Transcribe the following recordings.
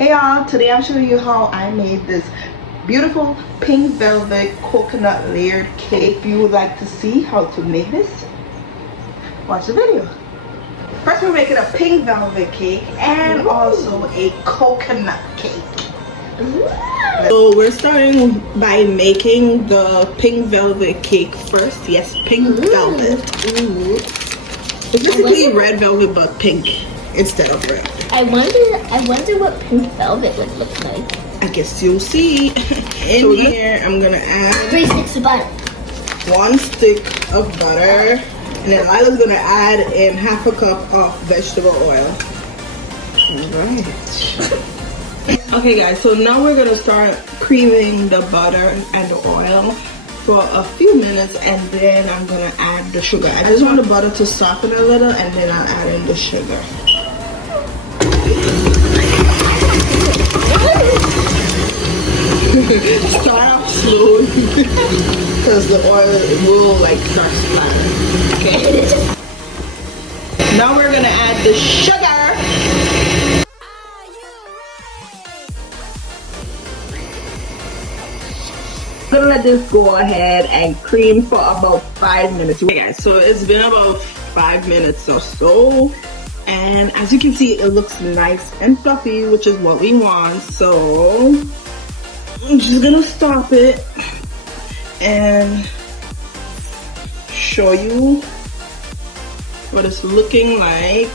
Hey y'all, today I'm showing you how I made this beautiful pink velvet coconut layered cake. If you would like to see how to make this, watch the video. First we're making a pink velvet cake and also a coconut cake. So we're starting by making the pink velvet cake first. Yes, pink velvet. It's basically red velvet but pink instead of red. I wonder what pink velvet would look like. I guess you'll see. In here, I'm gonna add 3 sticks of butter. 1 stick of butter, and then Lila's gonna add in half a cup of vegetable oil. Alright. Okay guys, so now we're gonna start creaming the butter and the oil for a few minutes, and then I'm gonna add the sugar. I just want the butter to soften a little, and then I'll add in the sugar. Start off slowly because the oil will like start splattering. Okay. Now we're gonna add the sugar. I'm gonna let this go ahead and cream for about 5 minutes. Okay guys, so it's been about 5 minutes or so, and as you can see, it looks nice and fluffy, which is what we want. So I'm just gonna stop it and show you what it's looking like.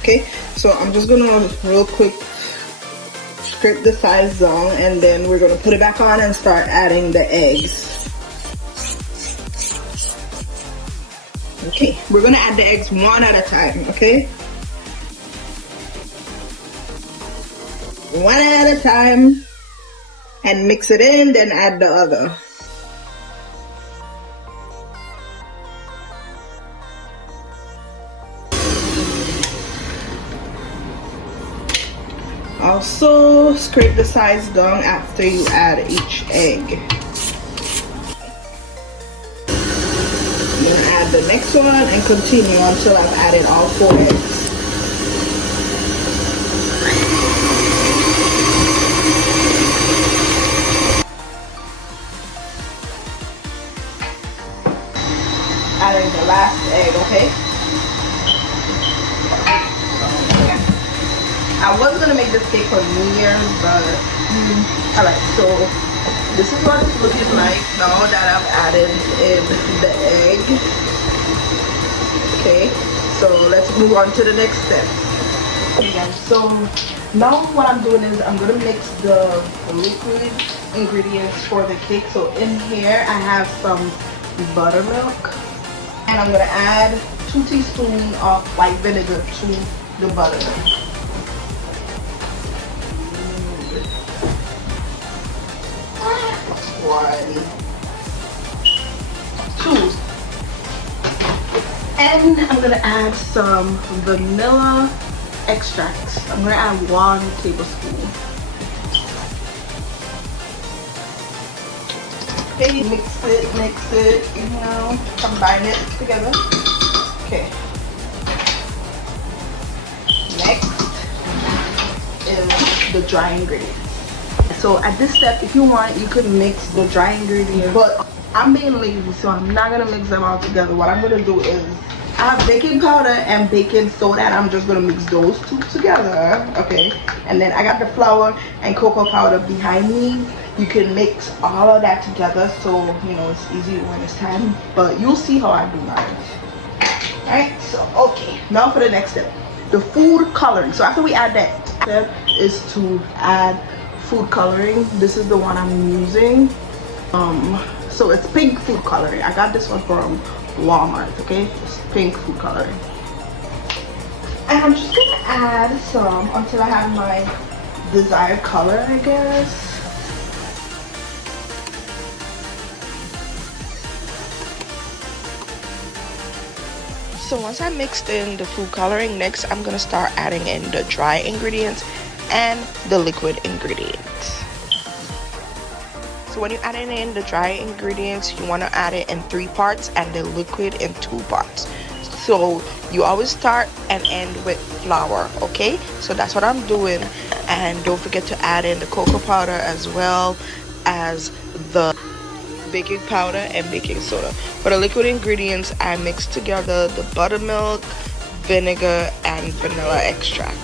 Okay, so I'm just gonna real quick scrape the sides down, and then we're gonna put it back on and start adding the eggs. Okay, we're gonna add the eggs one at a time, okay? One at a time. And mix it in, then add the other. Also, scrape the sides down after you add each egg. I'm gonna add the next one and continue until I've added all 4 eggs. Adding the last egg, okay? I was gonna make this cake for New Year's, but alright, so this is what it's looking like now that I've added in the egg. Okay, so let's move on to the next step. Okay guys, so now what I'm doing is I'm gonna mix the liquid ingredients for the cake. So in here I have some buttermilk, and I'm gonna add 2 teaspoons of white vinegar to the buttermilk. 1, 2, and I'm gonna add some vanilla extract. I'm gonna add 1 tablespoon. Okay, mix it, you know, combine it together. Okay. Next is the dry ingredients. So at this step, if you want, you could mix the dry ingredients, but I'm being lazy, so I'm not gonna mix them all together. What I'm gonna do is I have baking powder and baking soda, and I'm just gonna mix those 2 together. Okay, and then I got the flour and cocoa powder behind me. You can mix all of that together, so you know it's easy when it's time, but you'll see how I do mine. Alright, so okay, now for the next step, the food coloring. So after we add that, step is to add food coloring. This is the one I'm using. So it's pink food coloring. I got this one from Walmart. Okay, it's pink food coloring, and I'm just gonna add some until I have my desired color, I guess. So once I mixed in the food coloring, next I'm gonna start adding in the dry ingredients and the liquid ingredients. So when you're adding in the dry ingredients, you want to add it in 3 parts and the liquid in 2 parts. So you always start and end with flour, okay? So that's what I'm doing. And don't forget to add in the cocoa powder as well as the baking powder and baking soda. For the liquid ingredients, I mixed together the buttermilk, vinegar, and vanilla extract.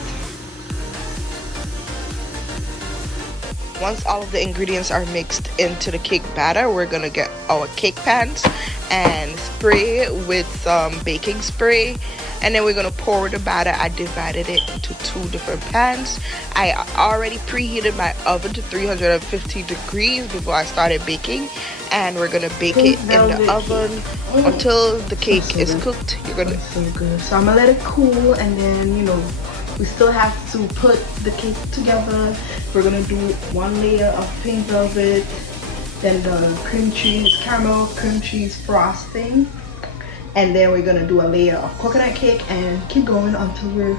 Once all of the ingredients are mixed into the cake batter, we're gonna get our cake pans and spray with some baking spray, and then we're gonna pour the batter. I divided it into 2 different pans. I already preheated my oven to 350 degrees before I started baking, and we're gonna bake it in the oven until the cake is cooked. You're gonna so good. So I'm gonna let it cool, and then we still have to put the cake together. We're gonna do 1 layer of pink velvet, then the caramel cream cheese frosting, and then we're gonna do a layer of coconut cake and keep going until we're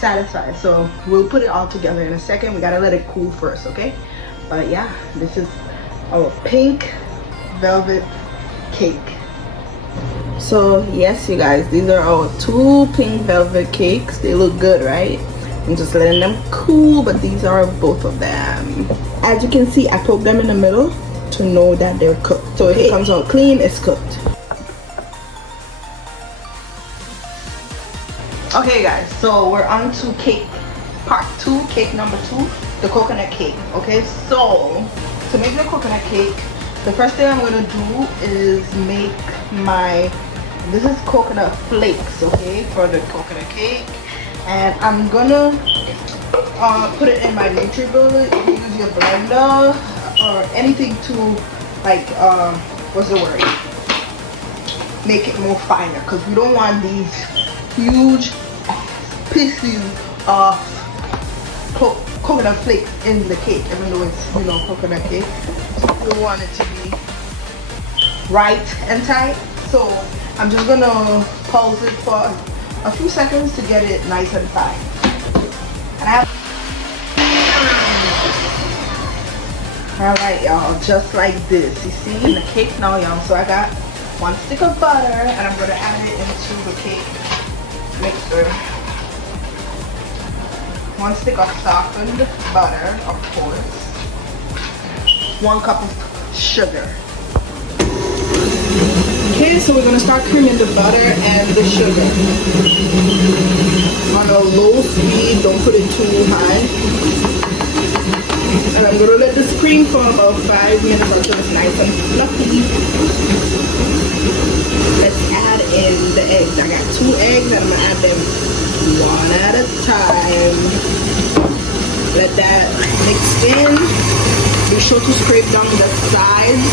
satisfied. So we'll put it all together in a second. We gotta let it cool first, okay? But yeah, this is our pink velvet cake. So yes, you guys, these are our 2 pink velvet cakes. They look good, right? I'm just letting them cool, but these are both of them. As you can see, I poked them in the middle to know that they're cooked. So if it comes out clean, it's cooked. Okay guys, so we're on to cake part 2, cake number 2, the coconut cake. Okay, so to make the coconut cake, the first thing I'm gonna do is make this is coconut flakes, okay, for the coconut cake. And I'm gonna put it in my NutriBullet. You can use your blender or anything to what's the word? Make it more finer, because we don't want these huge pieces of coconut flakes in the cake, even though it's coconut cake. We want it to be right and tight. So I'm just gonna pause it for a few seconds to get it nice and fine. And alright y'all, just like this. You see in the cake now y'all. So I got 1 stick of butter, and I'm gonna add it into the cake mixer. 1 stick of softened butter, of course. 1 cup of sugar. Okay, so we're gonna start creaming the butter and the sugar on a low speed. Don't put it too high. And I'm gonna let this cream for about 5 minutes until it's nice and fluffy. Let's add in the eggs. I got 2 eggs, and I'm gonna add them 1 at a time. Let that mix in. Be sure to scrape down the sides.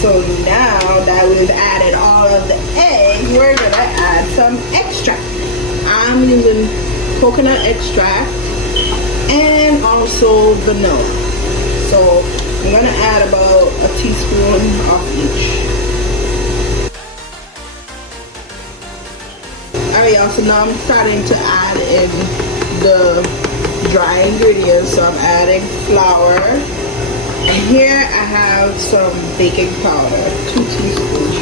So now that we've added all of the eggs, we're gonna add some extract. I'm using coconut extract and also vanilla. So I'm gonna add about a teaspoon of each. Alright y'all, so now I'm starting to add in the dry ingredients. So I'm adding flour. And here I have some baking powder, 2 teaspoons.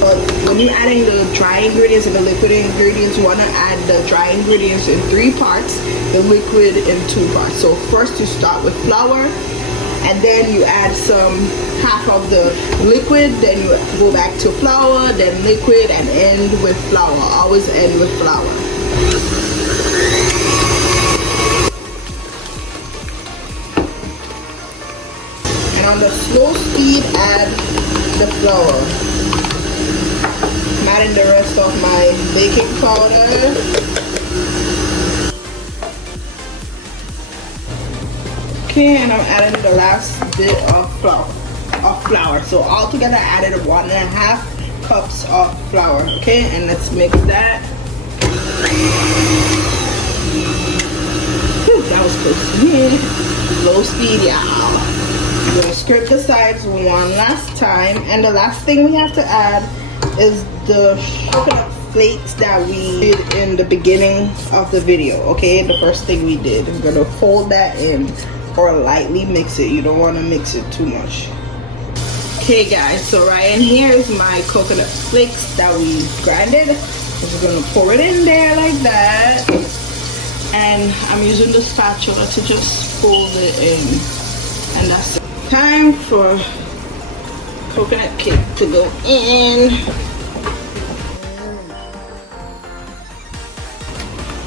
But when you're adding the dry ingredients and the liquid ingredients, you want to add the dry ingredients in 3 parts, the liquid in 2 parts. So first you start with flour, and then you add half of the liquid, then you go back to flour, then liquid, and end with flour. Always end with flour. On the slow speed, add the flour. I'm adding the rest of my baking powder. Okay, and I'm adding the last bit of flour. So altogether I added 1.5 cups of flour. Okay, and let's mix that. Whew, that was close. Low speed, y'all. We're gonna scrape the sides 1 last time, and the last thing we have to add is the coconut flakes that we did in the beginning of the video. Okay, the first thing we did. We're gonna fold that in or lightly mix it. You don't want to mix it too much. Okay guys, so right in here is my coconut flakes that we grinded. So we're gonna pour it in there like that. And I'm using the spatula to just fold it in. And that's it. Time for coconut cake to go in.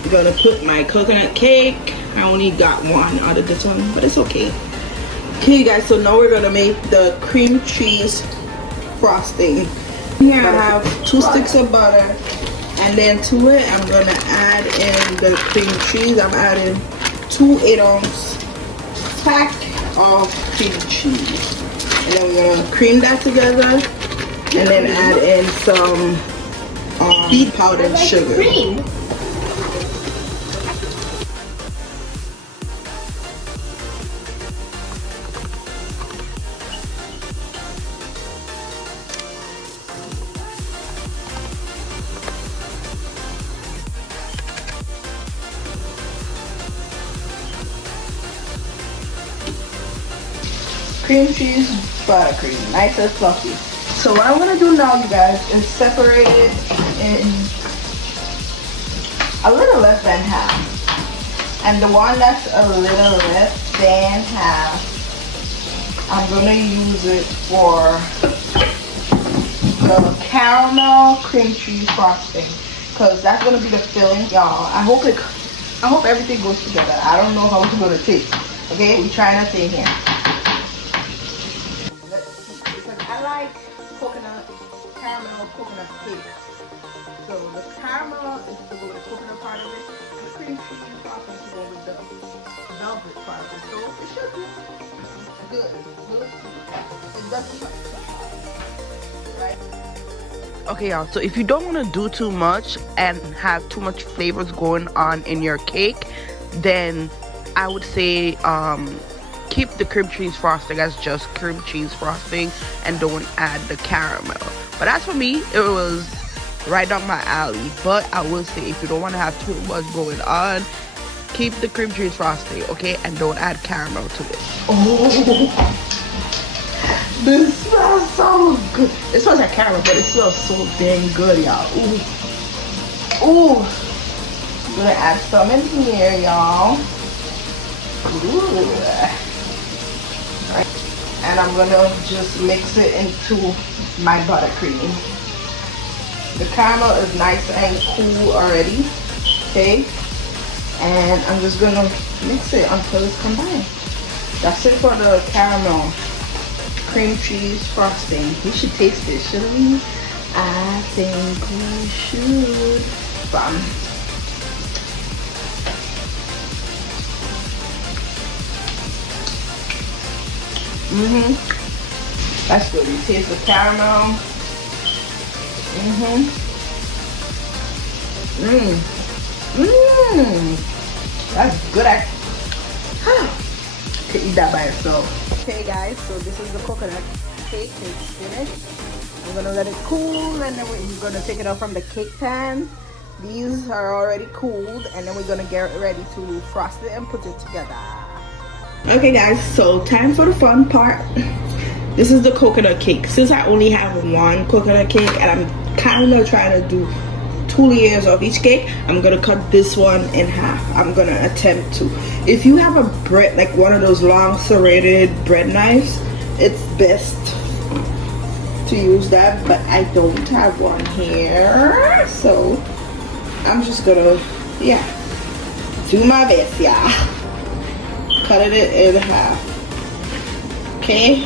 I'm gonna put my coconut cake. I only got one out of this one, but it's okay. Okay guys, so now we're gonna make the cream cheese frosting. Here I have 2 sticks of butter, and then to it I'm gonna add in the cream cheese. I'm adding 2 8-ounce pack of cream cheese, and then we're gonna cream that together, and then add in some beet powdered sugar. Cream. Cream cheese buttercream, nice and fluffy. So what I'm gonna do now, you guys, is separate it in a little less than half. And the one that's a little less than half, I'm gonna use it for the caramel cream cheese frosting, because that's gonna be the filling, y'all. I hope everything goes together. I don't know how it's gonna taste. Okay, we try our thing here. I like caramel coconut cake. So the caramel is to go with the coconut part of it, and the cream cheese frosting to go with the velvet part of it. So it should be good. It doesn't look too hard, right? Okay, y'all. So if you don't want to do too much and have too much flavors going on in your cake, then I would say keep the cream cheese frosting as just cream cheese frosting and don't add the caramel. But as for me, it was right down my alley. But I will say, if you don't want to have too much going on, keep the cream cheese frosting, okay, and don't add caramel to it. Oh, this smells so good. It smells like caramel, but it smells so dang good, y'all. Ooh, I'm gonna add some in here, y'all. Ooh. And I'm gonna just mix it into my buttercream. The caramel is nice and cool already, okay? And I'm just gonna mix it until it's combined. That's it for the caramel cream cheese frosting. We should taste it, shouldn't we? I think we should. Bam. That's good. You taste the caramel. That's good. I could eat that by itself. Okay guys, so this is the coconut cake. It's finished. I'm gonna let it cool, and then we're gonna take it out from the cake pan. These are already cooled, and then we're gonna get ready to frost it and put it together. Okay guys, so time for the fun part. This is the coconut cake. Since I only have one coconut cake and I'm kind of trying to do 2 layers of each cake, I'm gonna cut this one in half. I'm gonna attempt to. If you have a bread, like one of those long serrated bread knives, it's best to use that, but I don't have one here, so I'm just gonna, do my best, cut it in half. Okay,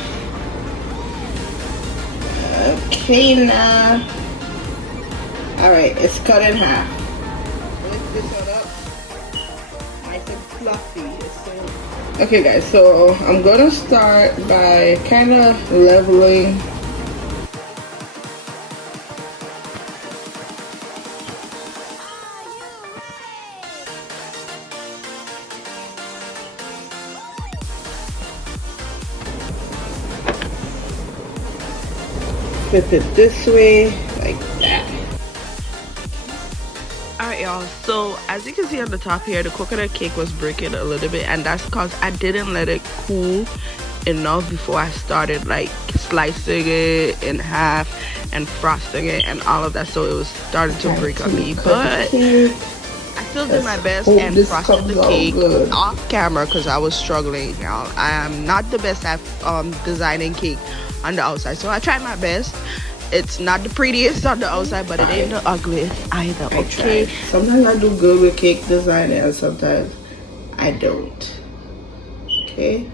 now, all right, it's cut in half. Lift this one up, nice and fluffy. Okay guys, so I'm gonna start by kind of leveling. Flip it this way, like that. Alright y'all, so as you can see on the top here, the coconut cake was breaking a little bit, and that's because I didn't let it cool enough before I started like slicing it in half and frosting it and all of that, so it was starting to break on me. But I still did my best and frosted the cake off camera because I was struggling. Y'all, I am not the best at designing cake on the outside, so I tried my best. It's not the prettiest on the outside, but it ain't the ugliest either. Okay, sometimes I do good with cake designing and sometimes I don't. Okay.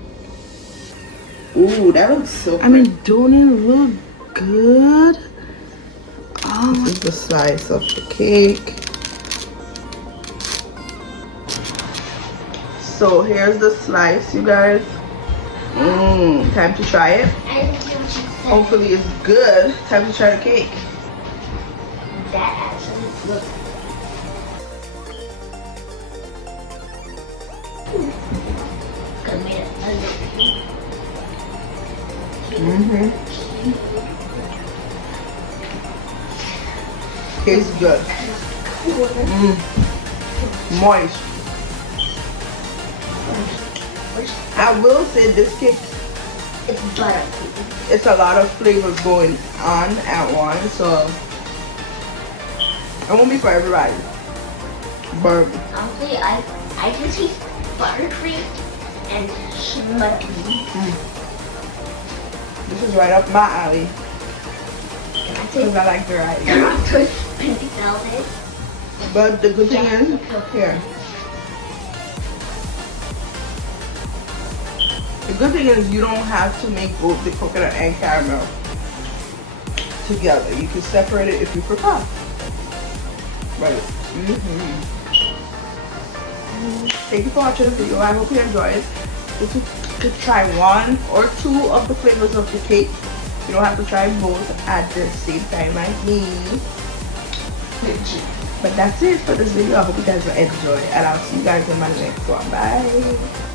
Ooh, that looks so pretty. I mean, don't it look good? Oh, this is the slice of the cake. So here's the slice, you guys. Time to try it. Hopefully it's good. Time to try the cake. That actually looks Tastes good. Moist. I will say this cake, it's butter. it's a lot of flavors going on at once, so it won't be for everybody. But Honestly, I can taste buttercream and smut. this is right up my alley. Because I like variety. Pink velvet. But the good thing is, here. The good thing is you don't have to make both the coconut and caramel together. You can separate it if you prefer. Right. Thank you for watching the video. I hope you enjoyed it. If you could try one or two of the flavors of the cake, you don't have to try both at the same time like me. But that's it for this video. I hope you guys will enjoy, and I'll see you guys in my next one. Bye.